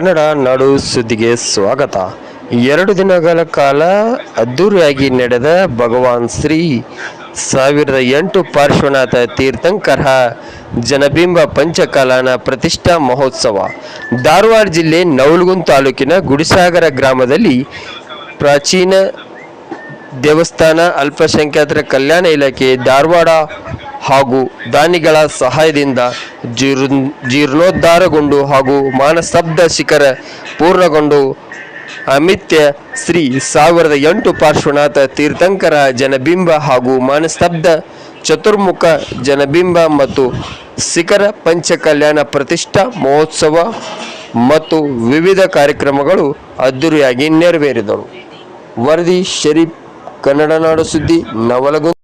ಕನ್ನಡ ನಾಡು ಸುದ್ದಿಗೆ ಸ್ವಾಗತ. 2 ದಿನಗಳ ಕಾಲ ಅದ್ದೂರಿಯಾಗಿ ನಡೆದ ಭಗವಾನ್ ಶ್ರೀ 1008 ಪಾರ್ಶ್ವನಾಥ ತೀರ್ಥಂಕರ ಜನಬಿಂಬ ಪಂಚಕಲಾನ ಪ್ರತಿಷ್ಠಾ ಮಹೋತ್ಸವ ಧಾರವಾಡ ಜಿಲ್ಲೆ ನವಲಗುಂದ ತಾಲೂಕಿನ ಗುಡಿಸಾಗರ ಗ್ರಾಮದಲ್ಲಿ ಪ್ರಾಚೀನ ದೇವಸ್ಥಾನ ಅಲ್ಪಸಂಖ್ಯಾತರ ಕಲ್ಯಾಣ ಇಲಾಖೆ ಧಾರವಾಡ ಹಾಗೂ ದಾನಿಗಳ ಸಹಾಯದಿಂದ ಜೀರ್ಣೋದ್ಧಾರಗೊಂಡು ಹಾಗೂ ಮಾನಸ್ತಬ್ಧ ಶಿಖರ ಪೂರ್ಣಗೊಂಡು ಅಮಿತ್ಯ ಶ್ರೀ 1008 ಪಾರ್ಶ್ವನಾಥ ತೀರ್ಥಂಕರ ಜನಬಿಂಬ ಹಾಗೂ ಮಾನಸ್ತಬ್ಧ ಚತುರ್ಮುಖ ಜನಬಿಂಬ ಮತ್ತು ಶಿಖರ ಪಂಚಕಲ್ಯಾಣ ಪ್ರತಿಷ್ಠಾ ಮಹೋತ್ಸವ ಮತ್ತು ವಿವಿಧ ಕಾರ್ಯಕ್ರಮಗಳು ಅದ್ದೂರಿಯಾಗಿ ನೆರವೇರಿದವು. ವರದಿ ಶರೀಫ್, ಕನ್ನಡ ನಾಡು ಸುದ್ದಿ, ನವಲಗುಂದ.